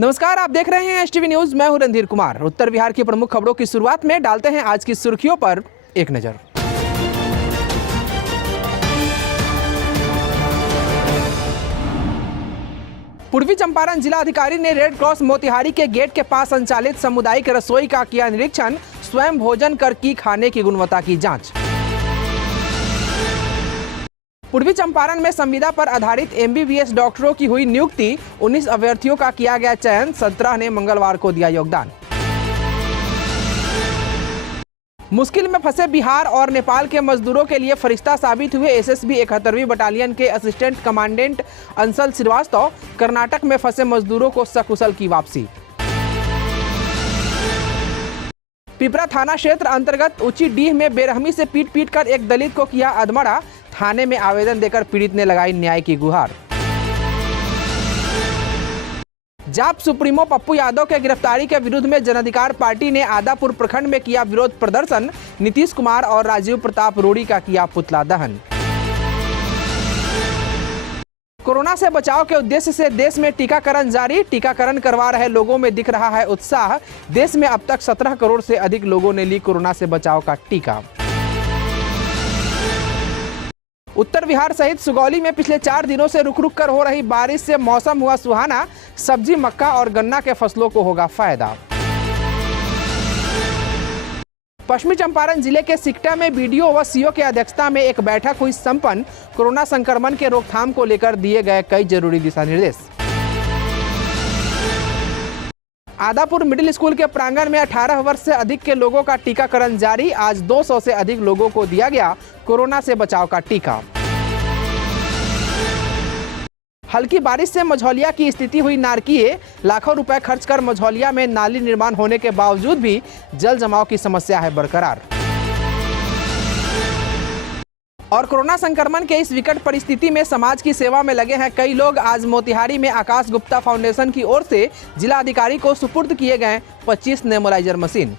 नमस्कार, आप देख रहे हैं एसटीवी न्यूज। मैं हूं रणधीर कुमार। उत्तर बिहार की प्रमुख खबरों की शुरुआत में डालते हैं आज की सुर्खियों पर एक नजर। पूर्वी चंपारण जिलाधिकारी ने रेड क्रॉस मोतिहारी के गेट के पास संचालित सामुदायिक रसोई का किया निरीक्षण। स्वयं भोजन कर की खाने की गुणवत्ता की जांच। पूर्वी चंपारण में संविदा पर आधारित एमबीबीएस डॉक्टरों की हुई नियुक्ति। 19 अभ्यर्थियों का किया गया चयन। 17 ने मंगलवार को दिया योगदान। मुश्किल में फंसे बिहार और नेपाल के मजदूरों के लिए फरिश्ता साबित हुए एसएसबी 71वीं बटालियन के असिस्टेंट कमांडेंट अंसल श्रीवास्तव। कर्नाटक में फंसे मजदूरों को सकुशल की वापसी। पिपरा थाना क्षेत्र अंतर्गत ऊंची डीह में बेरहमी से पीट कर एक दलित को किया अधमरा। थाने में आवेदन देकर पीड़ित ने लगाई न्याय की गुहार। जाप सुप्रीमो पप्पू यादव के गिरफ्तारी के विरुद्ध में जन अधिकार पार्टी ने आदापुर प्रखंड में किया विरोध प्रदर्शन। नीतीश कुमार और राजीव प्रताप रूडी का किया पुतला दहन। कोरोना से बचाव के उद्देश्य से देश में टीकाकरण जारी। टीकाकरण करवा रहे लोगों में दिख रहा है उत्साह। देश में अब तक 17 करोड़ से अधिक लोगों ने ली कोरोना से बचाव का टीका। उत्तर बिहार सहित सुगौली में पिछले 4 दिनों से रुक रुक कर हो रही बारिश से मौसम हुआ सुहाना। सब्जी, मक्का और गन्ना के फसलों को होगा फायदा। पश्चिमी चंपारण जिले के सिकटा में बीडीओ व सीओ के अध्यक्षता में एक बैठक हुई संपन्न। कोरोना संक्रमण के रोकथाम को लेकर दिए गए कई जरूरी दिशा निर्देश। आदापुर मिडिल स्कूल के प्रांगण में 18 वर्ष से अधिक के लोगों का टीकाकरण जारी। आज 200 से अधिक लोगों को दिया गया कोरोना से बचाव का टीका। हल्की बारिश से मझौलिया की स्थिति हुई नारकीय। लाखों रुपए खर्च कर मझौलिया में नाली निर्माण होने के बावजूद भी जल जमाव की समस्या है बरकरार। और कोरोना संक्रमण के इस विकट परिस्थिति में समाज की सेवा में लगे हैं कई लोग। आज मोतिहारी में आकाश गुप्ता फाउंडेशन की ओर से जिलाधिकारी को सुपुर्द किए गए 25 नेबुलाइजर मशीन।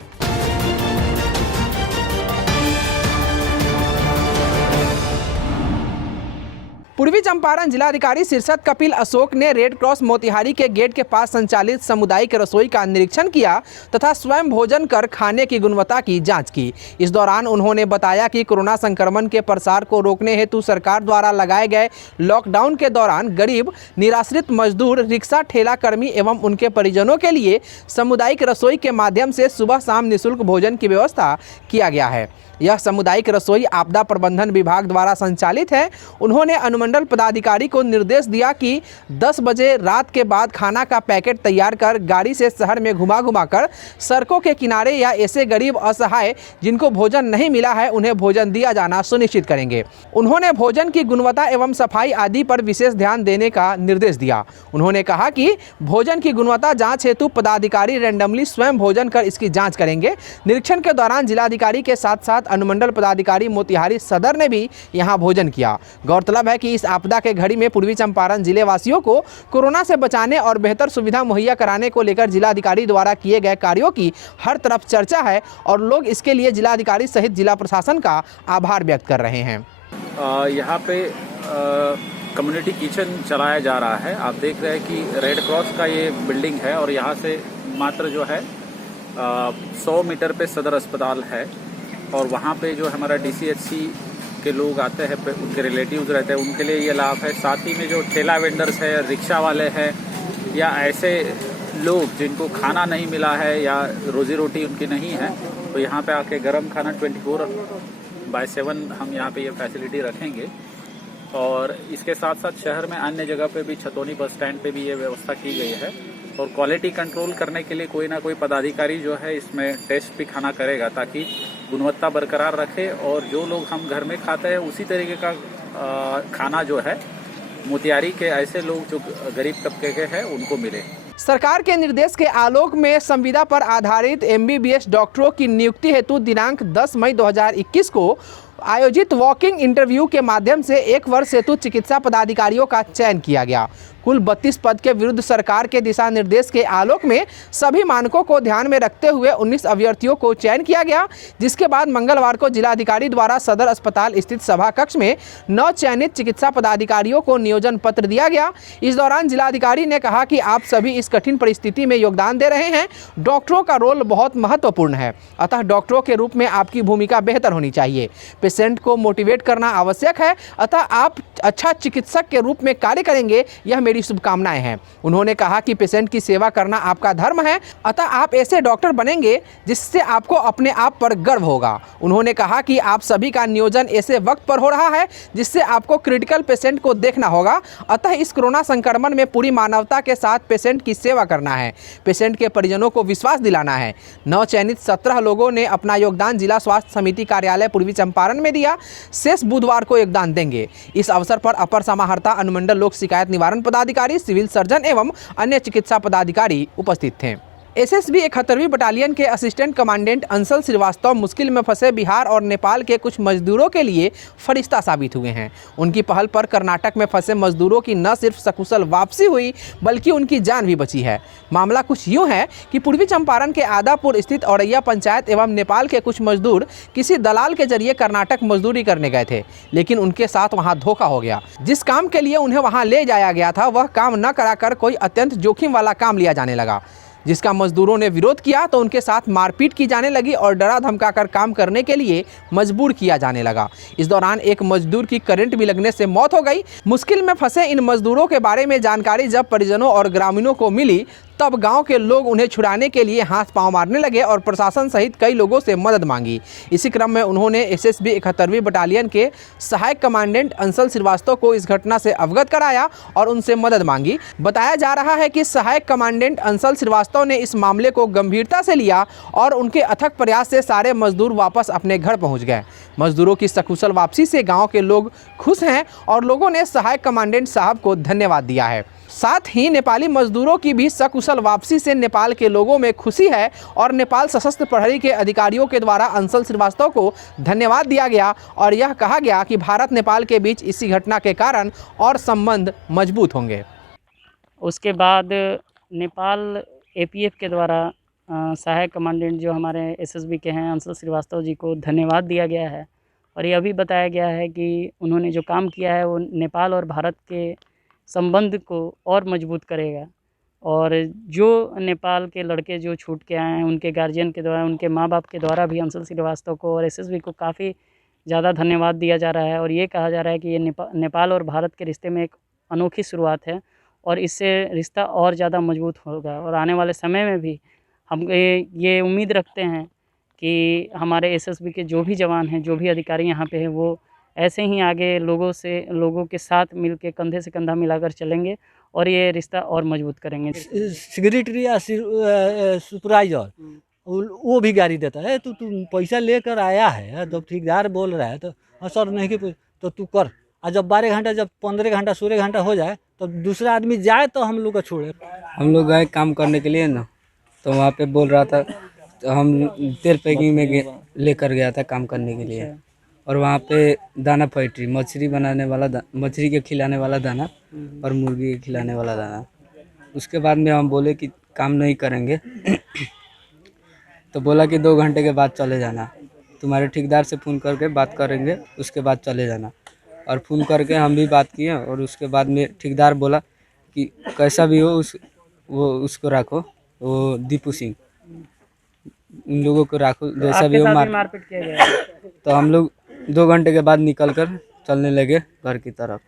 पूर्वी चंपारण जिलाधिकारी शीर्षत कपिल अशोक ने रेड क्रॉस मोतिहारी के गेट के पास संचालित सामुदायिक रसोई का निरीक्षण किया तथा स्वयं भोजन कर खाने की गुणवत्ता की जांच की। इस दौरान उन्होंने बताया कि कोरोना संक्रमण के प्रसार को रोकने हेतु सरकार द्वारा लगाए गए लॉकडाउन के दौरान गरीब, निराश्रित मजदूर, रिक्शा ठेला कर्मी एवं उनके परिजनों के लिए सामुदायिक रसोई के माध्यम से सुबह शाम निःशुल्क भोजन की व्यवस्था किया गया है। यह सामुदायिक रसोई आपदा प्रबंधन विभाग द्वारा संचालित है। उन्होंने अनुमंडल पदाधिकारी को निर्देश दिया कि 10 बजे रात के बाद खाना का पैकेट तैयार कर गाड़ी से शहर में घुमा कर सड़कों के किनारे या ऐसे गरीब असहाय जिनको भोजन नहीं मिला है उन्हें भोजन दिया जाना सुनिश्चित करेंगे। उन्होंने भोजन की गुणवत्ता एवं सफाई आदि पर विशेष ध्यान देने का निर्देश दिया। उन्होंने कहा कि भोजन की गुणवत्ता जाँच हेतु पदाधिकारी रैंडमली स्वयं भोजन कर इसकी जाँच करेंगे। निरीक्षण के दौरान जिलाधिकारी के साथ साथ अनुमंडल पदाधिकारी मोतिहारी सदर ने भी यहां भोजन किया। गौरतलब है कि इस आपदा के घड़ी में पूर्वी चंपारण जिले वासियों को कोरोना से बचाने और बेहतर सुविधा मुहैया कराने को लेकर जिलाधिकारी द्वारा किए गए कार्यों की हर तरफ चर्चा है और लोग इसके लिए जिलाधिकारी सहित जिला प्रशासन का आभार व्यक्त कर रहे हैं। यहाँ पे कम्युनिटी किचन चलाया जा रहा है। आप देख रहे हैं कि रेड क्रॉस का ये बिल्डिंग है और यहाँ से मात्र जो है 100 मीटर पे सदर अस्पताल है और वहाँ पे जो हमारा DCHC के लोग आते हैं, उनके रिलेटिव्स रहते हैं, उनके लिए ये लाभ है। साथ ही में जो ठेला वेंडर्स है, रिक्शा वाले हैं या ऐसे लोग जिनको खाना नहीं मिला है या रोजी रोटी उनकी नहीं है, तो यहाँ पे आके गर्म खाना 24/7 हम यहाँ पे ये फैसिलिटी रखेंगे। और इसके साथ साथ शहर में अन्य जगह पे भी, छतौनी बस स्टैंड पे भी ये व्यवस्था की गई है। और क्वालिटी कंट्रोल करने के लिए कोई ना कोई पदाधिकारी जो है इसमें टेस्ट भी खाना करेगा ताकि गुणवत्ता बरकरार रखे और जो लोग हम घर में खाते हैं उसी तरीके का खाना जो है मोतिहारी के ऐसे लोग जो गरीब तबके के हैं उनको मिले। सरकार के निर्देश के आलोक में संविदा पर आधारित एमबीबीएस डॉक्टरों की नियुक्ति हेतु दिनांक 10 मई 2021 को आयोजित वॉकिंग इंटरव्यू के माध्यम से 1 वर्ष हेतु चिकित्सा पदाधिकारियों का चयन किया गया। कुल 32 पद के विरुद्ध सरकार के दिशा निर्देश के आलोक में सभी मानकों को ध्यान में रखते हुए 19 अभ्यर्थियों को चयन किया गया, जिसके बाद मंगलवार को जिलाधिकारी द्वारा सदर अस्पताल स्थित सभा कक्ष में 9 चयनित चिकित्सा पदाधिकारियों को नियोजन पत्र दिया गया। इस दौरान जिलाधिकारी ने कहा कि आप सभी इस कठिन परिस्थिति में योगदान दे रहे हैं। डॉक्टरों का रोल बहुत महत्वपूर्ण है, अतः डॉक्टरों के रूप में आपकी भूमिका बेहतर होनी चाहिए। पेशेंट को मोटिवेट करना आवश्यक है, अतः आप अच्छा चिकित्सक के रूप में कार्य करेंगे, यह मेरी शुभकामनाएं हैं। उन्होंने कहा कि पेशेंट की सेवा करना आपका धर्म है, अतः आप ऐसे डॉक्टर बनेंगे जिससे आपको अपने आप पर गर्व होगा। उन्होंने कहा कि आप सभी का नियोजन ऐसे वक्त पर हो रहा है जिससे आपको क्रिटिकल पेशेंट को देखना होगा, अतः इस कोरोना संक्रमण में पूरी मानवता के साथ पेशेंट की सेवा करना है, पेशेंट के परिजनों को विश्वास दिलाना है। 9 चयनित 17 लोगों ने अपना योगदान जिला स्वास्थ्य समिति कार्यालय पूर्वी चंपारण में दिया, शेष बुधवार को योगदान देंगे। इस अवसर पर अपर समाहर्ता अनुमंडल लोक शिकायत निवारण पदाधिकारी, सिविल सर्जन एवं अन्य चिकित्सा पदाधिकारी उपस्थित थे। एसएसबी 71वीं बटालियन के असिस्टेंट कमांडेंट अंसल श्रीवास्तव मुश्किल में फंसे बिहार और नेपाल के कुछ मजदूरों के लिए फरिश्ता साबित हुए हैं। उनकी पहल पर कर्नाटक में फंसे मजदूरों की न सिर्फ सकुशल वापसी हुई बल्कि उनकी जान भी बची है। मामला कुछ यूँ है कि पूर्वी चंपारण के आदापुर स्थित औरैया पंचायत एवं नेपाल के कुछ मजदूर किसी दलाल के जरिए कर्नाटक मजदूरी करने गए थे, लेकिन उनके साथ वहाँ धोखा हो गया। जिस काम के लिए उन्हें वहाँ ले जाया गया था वह काम न कराकर कोई अत्यंत जोखिम वाला काम लिया जाने लगा, जिसका मजदूरों ने विरोध किया तो उनके साथ मारपीट की जाने लगी और डरा धमकाकर काम करने के लिए मजबूर किया जाने लगा। इस दौरान एक मजदूर की करंट भी लगने से मौत हो गई। मुश्किल में फंसे इन मजदूरों के बारे में जानकारी जब परिजनों और ग्रामीणों को मिली तब गांव के लोग उन्हें छुड़ाने के लिए हाथ पांव मारने लगे और प्रशासन सहित कई लोगों से मदद मांगी। इसी क्रम में उन्होंने एसएसबी 71वीं बटालियन के सहायक कमांडेंट अंसल श्रीवास्तव को इस घटना से अवगत कराया और उनसे मदद मांगी। बताया जा रहा है कि सहायक कमांडेंट अंसल श्रीवास्तव ने इस मामले को गंभीरता से लिया और उनके अथक प्रयास से सारे मजदूर वापस अपने घर पहुँच गए। मजदूरों की सकुशल वापसी से गाँव के लोग खुश हैं और लोगों ने सहायक कमांडेंट साहब को धन्यवाद दिया है। साथ ही नेपाली मजदूरों की भी सकुशल वापसी से नेपाल के लोगों में खुशी है और नेपाल सशस्त्र प्रहरी के अधिकारियों के द्वारा अंसल श्रीवास्तव को धन्यवाद दिया गया और यह कहा गया कि भारत नेपाल के बीच इसी घटना के कारण और संबंध मजबूत होंगे। उसके बाद नेपाल एपीएफ के द्वारा सहायक कमांडेंट जो हमारे एसएसबी के हैं अंसल श्रीवास्तव जी को धन्यवाद दिया गया है और यह भी बताया गया है कि उन्होंने जो काम किया है वो नेपाल और भारत के संबंध को और मजबूत करेगा और जो नेपाल के लड़के जो छूट के आए हैं उनके गार्जियन के द्वारा, उनके माँ बाप के द्वारा भी अंसल श्रीवास्तव को और एसएसबी को काफ़ी ज़्यादा धन्यवाद दिया जा रहा है और ये कहा जा रहा है कि ये नेपाल और भारत के रिश्ते में एक अनोखी शुरुआत है और इससे रिश्ता और ज़्यादा मजबूत होगा और आने वाले समय में भी हम ये उम्मीद रखते हैं कि हमारे एसएसबी के जो भी जवान हैं, जो भी अधिकारी यहाँ पे हैं, वो ऐसे ही आगे लोगों के साथ मिलके कंधे से कंधा मिलाकर चलेंगे और ये रिश्ता और मजबूत करेंगे। सेक्रेटरी या सुपरवाइजर वो भी गाड़ी देता है, तू पैसा लेकर आया है तो ठेकेदार बोल रहा है तो हाँ सर नहीं कि तो तू कर। और जब 12 घंटा, जब 15 घंटा 16 घंटा हो जाए तो दूसरा आदमी जाए तो हम लोग को छोड़े। हम लोग गए काम करने के लिए ना, तो वहाँ पे बोल रहा था तो हम तेल पैकिंग में लेकर गया था काम करने के लिए और वहाँ पे दाना फैक्ट्री, मछली बनाने वाला मछली के खिलाने वाला दाना और मुर्गी के खिलाने वाला दाना। उसके बाद में हम बोले कि काम नहीं करेंगे तो बोला कि 2 घंटे के बाद चले जाना, तुम्हारे ठेकेदार से फ़ोन करके बात करेंगे उसके बाद चले जाना। और फ़ोन करके हम भी बात किए और उसके बाद में ठेकेदार बोला कि कैसा भी हो उसको रखो, वो दीपू सिंह, उन लोगों को रखो जैसा भी हो। मारपीट किया गया तो हम लोग 2 घंटे के बाद निकलकर चलने लगे घर की तरफ।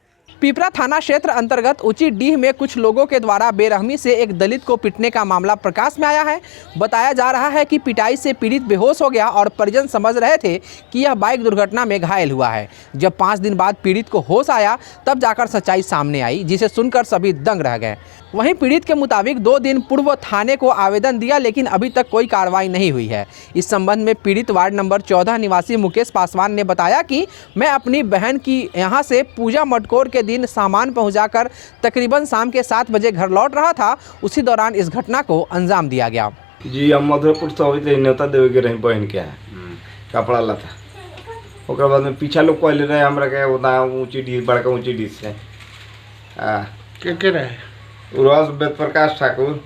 पिपरा थाना क्षेत्र अंतर्गत ऊंची डीह में कुछ लोगों के द्वारा बेरहमी से एक दलित को पीटने का मामला प्रकाश में आया है। बताया जा रहा है कि पिटाई से पीड़ित बेहोश हो गया और परिजन समझ रहे थे कि यह बाइक दुर्घटना में घायल हुआ है। जब 5 दिन बाद पीड़ित को होश आया तब जाकर सच्चाई सामने आई, जिसे सुनकर सभी दंग रह गए। वहीं पीड़ित के मुताबिक 2 दिन पूर्व थाने को आवेदन दिया लेकिन अभी तक कोई कार्रवाई नहीं हुई है। इस संबंध में पीड़ित वार्ड नंबर 14 निवासी मुकेश पासवान ने बताया कि मैं अपनी बहन की यहां से पूजा मटकोर के दिन सामान पहुंचाकर तकरीबन शाम के 7 बजे घर लौट रहा था। उसी दौरान इस घटना को अंजाम दिया गया। जी हम मधुरपुर से अभी न्योता देवे के रही बहन के कपड़ा लता बाद में पीछा लोग कहले रहे हमरा के ऊँची डीह, बड़का ऊँची डीह से के रहे उर्वश वेद प्रकाश ठाकुर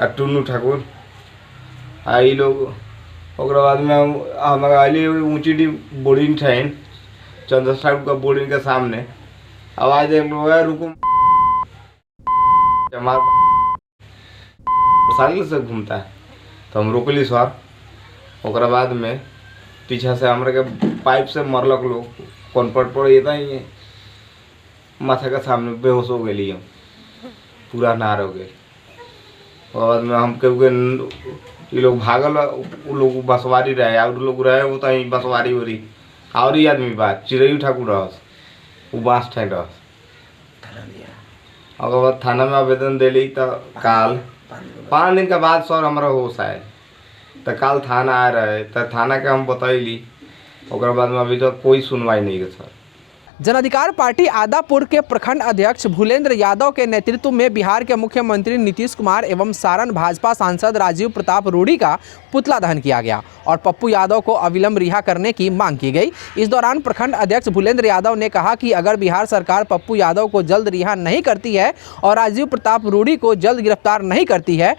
आ टुन्नू ठाकुर आ ई लोग ओकरा बाद में हमारा अली ऊँची D boarding train Chandra Thakur का बोर्डिंग के सामने आवाज एक लोग रुको साइकिल से घूमता है तो हम रोकली सर ओकरा बाद में पीछे से हमरा के पाइप से मरलक लोग कौन पड़ येता ही माथा के सामने बेहोश हो गई हम पूरा नार हो गए और में हम ये लोग भागल वो लोग बसवारी रहे और लोग रहे वो तो बसवारी हो रही और ही आदमी बात चिड़ई ठाकुर रहस वो बाँस ठेक रहस और बाद थाना में आवेदन दिली तो काल 5 दिन के बाद सर हमारा होश आए तो काल थाना आ रहे तो थाना के हम बतैली ओकरा बाद में अभी तक कोई सुनवाई नहीं है सर। जन अधिकार पार्टी आदापुर के प्रखंड अध्यक्ष भूलेंद्र यादव के नेतृत्व में बिहार के मुख्यमंत्री नीतीश कुमार एवं सारण भाजपा सांसद राजीव प्रताप रूडी का पुतला दहन किया गया और पप्पू यादव को अविलंब रिहा करने की मांग की गई। इस दौरान प्रखंड अध्यक्ष भूलेंद्र यादव ने कहा कि अगर बिहार सरकार पप्पू यादव को जल्द रिहा नहीं करती है और राजीव प्रताप रूडी को जल्द गिरफ्तार नहीं करती है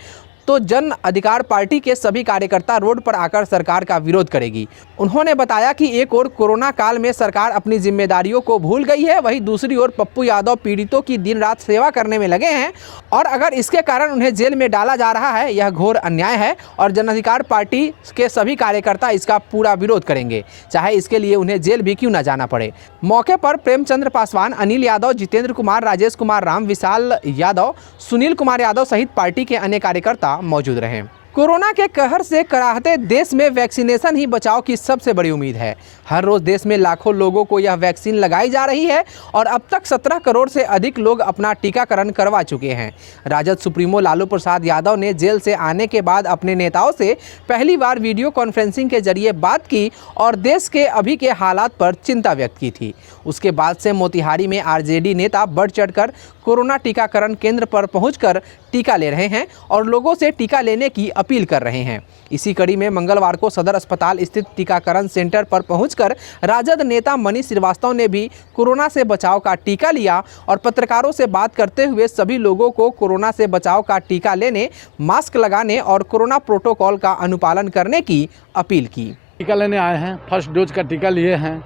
तो जन अधिकार पार्टी के सभी कार्यकर्ता रोड पर आकर सरकार का विरोध करेगी। उन्होंने बताया कि एक ओर कोरोना काल में सरकार अपनी जिम्मेदारियों को भूल गई है, वहीं दूसरी ओर पप्पू यादव पीड़ितों की दिन रात सेवा करने में लगे हैं और अगर इसके कारण उन्हें जेल में डाला जा रहा है यह घोर अन्याय है और जन अधिकार पार्टी के सभी कार्यकर्ता इसका पूरा विरोध करेंगे, चाहे इसके लिए उन्हें जेल भी क्यों न जाना पड़े। मौके पर प्रेमचंद्र पासवान, अनिल यादव, जितेंद्र कुमार, राजेश कुमार राम, विशाल यादव, सुनील कुमार यादव सहित पार्टी के अन्य कार्यकर्ता मौजूद रहे। कोरोना के कहर से कराहते देश में वैक्सीनेशन ही बचाव की सबसे बड़ी उम्मीद है। हर रोज देश में लाखों लोगों को यह वैक्सीन लगाई जा रही है और अब तक 17 करोड़ से अधिक लोग अपना टीकाकरण करवा चुके हैं। राजद सुप्रीमो लालू प्रसाद यादव ने जेल से आने के बाद अपने नेताओं से पहली बार वीडियो कॉन्फ्रेंसिंग के जरिए बात की और देश के अभी के हालात पर चिंता व्यक्त की थी। उसके बाद से मोतिहारी में आरजेडी नेता बढ़ चढ़कर कोरोना टीकाकरण केंद्र पर पहुंचकर टीका ले रहे हैं और लोगों से टीका लेने की अपील कर रहे हैं। इसी कड़ी में मंगलवार को सदर अस्पताल स्थित टीकाकरण सेंटर पर पहुंचकर राजद नेता मनीष श्रीवास्तव ने भी कोरोना से बचाव का टीका लिया और पत्रकारों से बात करते हुए सभी लोगों को कोरोना से बचाव का टीका लेने, मास्क लगाने और कोरोना प्रोटोकॉल का अनुपालन करने की अपील की। टीका लेने आए हैं, फर्स्ट डोज का टीका लिए हैं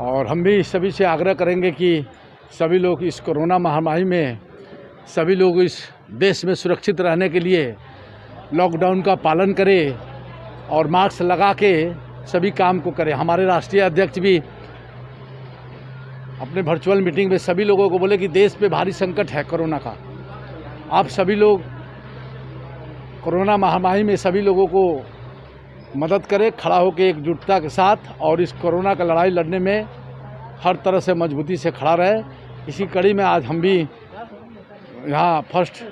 और हम भी सभी से आग्रह करेंगे कि सभी लोग इस कोरोना महामारी में सभी लोग इस देश में सुरक्षित रहने के लिए लॉकडाउन का पालन करें और मास्क लगा के सभी काम को करें। हमारे राष्ट्रीय अध्यक्ष भी अपने वर्चुअल मीटिंग में सभी लोगों को बोले कि देश पे भारी संकट है कोरोना का। आप सभी लोग कोरोना महामारी में सभी लोगों को मदद करें, खड़ा होकर एकजुटता के साथ और इस कोरोना का लड़ाई लड़ने में हर तरह से मजबूती से खड़ा रहे। इसी कड़ी में आज हम भी यहाँ फर्स्ट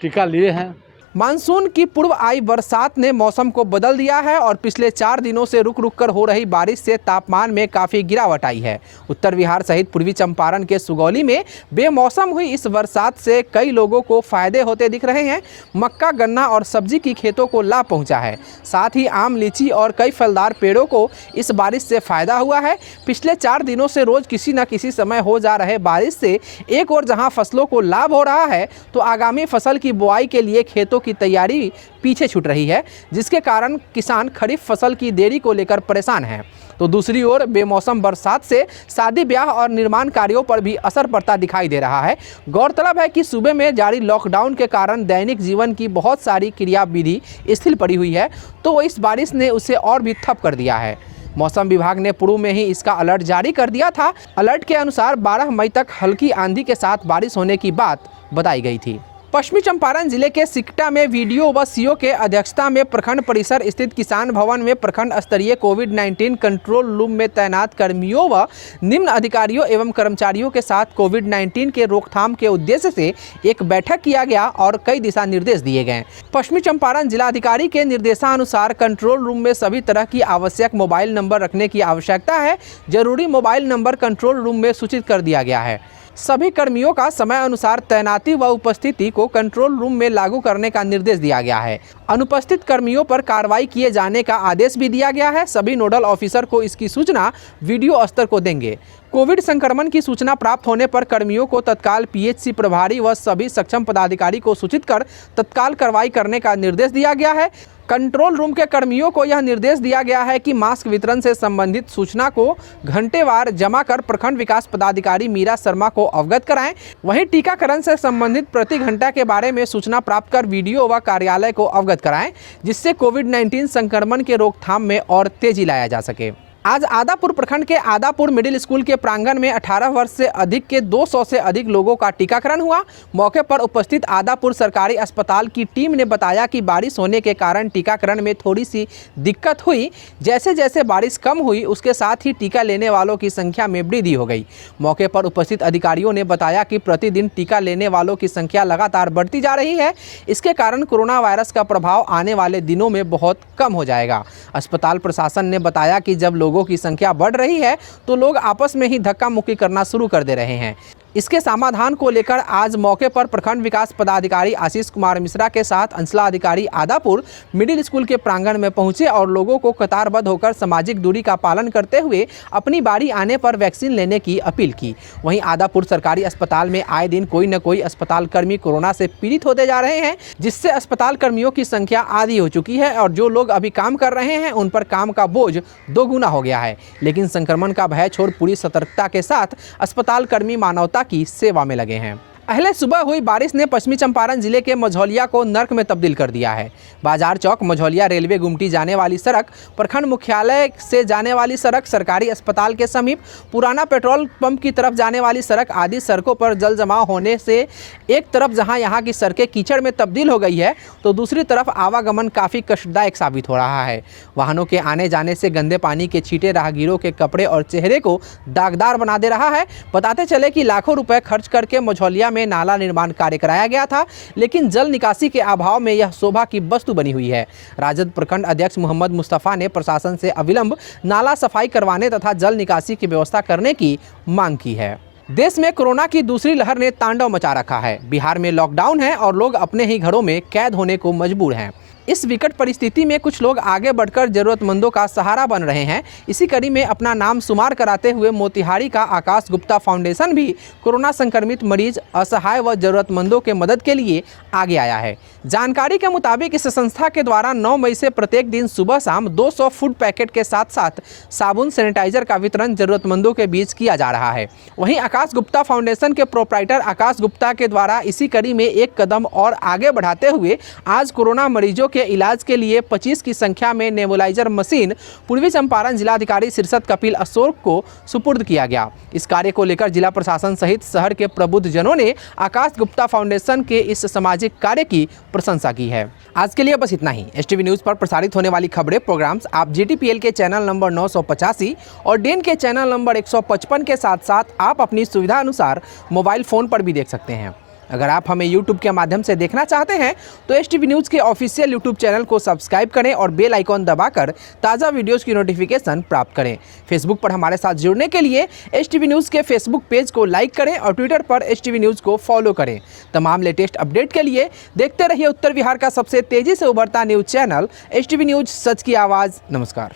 टीका लिए हैं। मानसून की पूर्व आई बरसात ने मौसम को बदल दिया है और पिछले 4 दिनों से रुक रुक कर हो रही बारिश से तापमान में काफ़ी गिरावट आई है। उत्तर बिहार सहित पूर्वी चंपारण के सुगौली में बेमौसम हुई इस बरसात से कई लोगों को फायदे होते दिख रहे हैं। मक्का, गन्ना और सब्जी की खेतों को लाभ पहुंचा है। साथ ही आम, लीची और कई फलदार पेड़ों को इस बारिश से फायदा हुआ है। पिछले 4 दिनों से रोज किसी न किसी समय हो जा रहे बारिश से एक और जहाँ फसलों को लाभ हो रहा है तो आगामी फसल की बुआई के लिए खेतों की तैयारी पीछे छूट रही है, जिसके कारण किसान खरीफ फसल की देरी को लेकर परेशान हैं। तो दूसरी ओर बेमौसम बरसात से शादी ब्याह और निर्माण कार्यों पर भी असर पड़ता दिखाई दे रहा है। गौरतलब है कि सूबे में जारी लॉकडाउन के कारण दैनिक जीवन की बहुत सारी क्रियाविधि स्थिर पड़ी हुई है, तो इस बारिश ने उसे और भी ठप कर दिया है। मौसम विभाग ने पूर्व में ही इसका अलर्ट जारी कर दिया था। अलर्ट के अनुसार 12 मई तक हल्की आंधी के साथ बारिश होने की बात बताई गई थी। पश्चिमी चंपारण जिले के सिकटा में वीडियो व सीओ के अध्यक्षता में प्रखंड परिसर स्थित किसान भवन में प्रखंड स्तरीय कोविड-19 कंट्रोल रूम में तैनात कर्मियों व निम्न अधिकारियों एवं कर्मचारियों के साथ कोविड-19 के रोकथाम के उद्देश्य से एक बैठक किया गया और कई दिशा निर्देश दिए गए। पश्चिमी चंपारण जिलाधिकारी के निर्देशानुसार कंट्रोल रूम में सभी तरह की आवश्यक मोबाइल नंबर रखने की आवश्यकता है। जरूरी मोबाइल नंबर कंट्रोल रूम में सूचित कर दिया गया है। सभी कर्मियों का समय अनुसार तैनाती व उपस्थिति को कंट्रोल रूम में लागू करने का निर्देश दिया गया है। अनुपस्थित कर्मियों पर कार्रवाई किए जाने का आदेश भी दिया गया है। सभी नोडल ऑफिसर को इसकी सूचना वीडियो स्तर को देंगे। कोविड संक्रमण की सूचना प्राप्त होने पर कर्मियों को तत्काल पीएचसी प्रभारी व सभी सक्षम पदाधिकारी को सूचित कर तत्काल कार्रवाई करने का निर्देश दिया गया है। कंट्रोल रूम के कर्मियों को यह निर्देश दिया गया है कि मास्क वितरण से संबंधित सूचना को घंटेवार जमा कर प्रखंड विकास पदाधिकारी मीरा शर्मा को अवगत कराएं। वहीं टीकाकरण से संबंधित प्रति घंटा के बारे में सूचना प्राप्त कर वीडियो व कार्यालय को अवगत कराएं, जिससे कोविड-19 संक्रमण के रोकथाम में और तेजी लाया जा सके। आज आदापुर प्रखंड के आदापुर मिडिल स्कूल के प्रांगण में 18 वर्ष से अधिक के 200 से अधिक लोगों का टीकाकरण हुआ। मौके पर उपस्थित आदापुर सरकारी अस्पताल की टीम ने बताया कि बारिश होने के कारण टीकाकरण में थोड़ी सी दिक्कत हुई। जैसे जैसे बारिश कम हुई उसके साथ ही टीका लेने वालों की संख्या में वृद्धि हो गई। मौके पर उपस्थित अधिकारियों ने बताया कि प्रतिदिन टीका लेने वालों की संख्या लगातार बढ़ती जा रही है। इसके कारण कोरोना वायरस का प्रभाव आने वाले दिनों में बहुत कम हो जाएगा। अस्पताल प्रशासन ने बताया कि जब लोगों की संख्या बढ़ रही है तो लोग आपस में ही धक्का मुक्की करना शुरू कर दे रहे हैं। इसके समाधान को लेकर आज मौके पर प्रखंड विकास पदाधिकारी आशीष कुमार मिश्रा के साथ अंचलाधिकारी आदापुर मिडिल स्कूल के प्रांगण में पहुंचे और लोगों को कतारबद्ध होकर सामाजिक दूरी का पालन करते हुए अपनी बारी आने पर वैक्सीन लेने की अपील की। वहीं आदापुर सरकारी अस्पताल में आए दिन कोई न कोई अस्पताल कर्मी कोरोना से पीड़ित होते जा रहे हैं, जिससे अस्पताल कर्मियों की संख्या आधी हो चुकी है और जो लोग अभी काम कर रहे हैं उन पर काम का बोझ दोगुना हो गया है। लेकिन संक्रमण का भय छोड़ पूरी सतर्कता के साथ अस्पताल कर्मी मानवता की सेवा में लगे हैं। पहले सुबह हुई बारिश ने पश्चिमी चंपारण जिले के मझौलिया को नर्क में तब्दील कर दिया है। बाजार चौक, मझौलिया रेलवे गुमटी जाने वाली सड़क, प्रखंड मुख्यालय से जाने वाली सड़क, सरकारी अस्पताल के समीप, पुराना पेट्रोल पंप की तरफ जाने वाली सड़क आदि सड़कों पर जल जमाव होने से एक तरफ जहां यहां की सड़कें कीचड़ में तब्दील हो गई है तो दूसरी तरफ आवागमन काफ़ी कष्टदायक साबित हो रहा है। वाहनों के आने जाने से गंदे पानी के छींटे राहगीरों के कपड़े और चेहरे को दागदार बना दे रहा है। बताते चले कि लाखों रुपए खर्च करके मझौलिया में नाला निर्माण कार्य कराया गया था, लेकिन जल निकासी के अभाव में यह शोभा की वस्तु बनी हुई है। राजद प्रखंड अध्यक्ष मोहम्मद मुस्तफा ने प्रशासन से अविलंब नाला सफाई करवाने तथा जल निकासी की व्यवस्था करने की मांग की है। देश में कोरोना की दूसरी लहर ने तांडव मचा रखा है। बिहार में लॉकडाउन है और लोग अपने ही घरों में कैद होने को मजबूर हैं। इस विकट परिस्थिति में कुछ लोग आगे बढ़कर जरूरतमंदों का सहारा बन रहे हैं। इसी कड़ी में अपना नाम शुमार कराते हुए मोतिहारी का आकाश गुप्ता फाउंडेशन भी कोरोना संक्रमित मरीज, असहाय व जरूरतमंदों के मदद के लिए आगे आया है। जानकारी के मुताबिक इस संस्था के द्वारा 9 मई से प्रत्येक दिन सुबह शाम 200 फूड पैकेट के साथ साथ साबुन, सैनिटाइजर का वितरण जरूरतमंदों के बीच किया जा रहा है। वहीं आकाश गुप्ता फाउंडेशन के प्रोप्राइटर आकाश गुप्ता के द्वारा इसी कड़ी में एक कदम और आगे बढ़ाते हुए आज कोरोना मरीजों के इलाज के लिए 25 की संख्या में नेबुलाइजर मशीन पूर्वी चंपारण जिलाधिकारी शीर्षत कपिल अशोक को सुपुर्द किया गया। इस कार्य को लेकर जिला प्रशासन सहित शहर के प्रबुद्ध जनों ने आकाश गुप्ता फाउंडेशन के इस सामाजिक कार्य की प्रशंसा की है। आज के लिए बस इतना ही। एसटीवी न्यूज़ पर प्रसारित होने वाली खबरें, प्रोग्राम्स आप जीटीपीएल के चैनल नंबर 985 और डेन के चैनल नंबर 155 के साथ साथ आप अपनी सुविधा अनुसार मोबाइल फ़ोन पर भी देख सकते हैं। अगर आप हमें YouTube के माध्यम से देखना चाहते हैं तो एसटीवी न्यूज़ के ऑफिशियल YouTube चैनल को सब्सक्राइब करें और बेल आइकॉन दबाकर ताज़ा वीडियोज़ की नोटिफिकेशन प्राप्त करें। फेसबुक पर हमारे साथ जुड़ने के लिए एसटीवी न्यूज़ के फेसबुक पेज को लाइक करें और ट्विटर पर एसटीवी न्यूज़ को फॉलो करें। तमाम लेटेस्ट अपडेट के लिए देखते रहिए उत्तर बिहार का सबसे तेज़ी से उभरता न्यूज़ चैनल एसटीवी न्यूज़, सच की आवाज़। नमस्कार।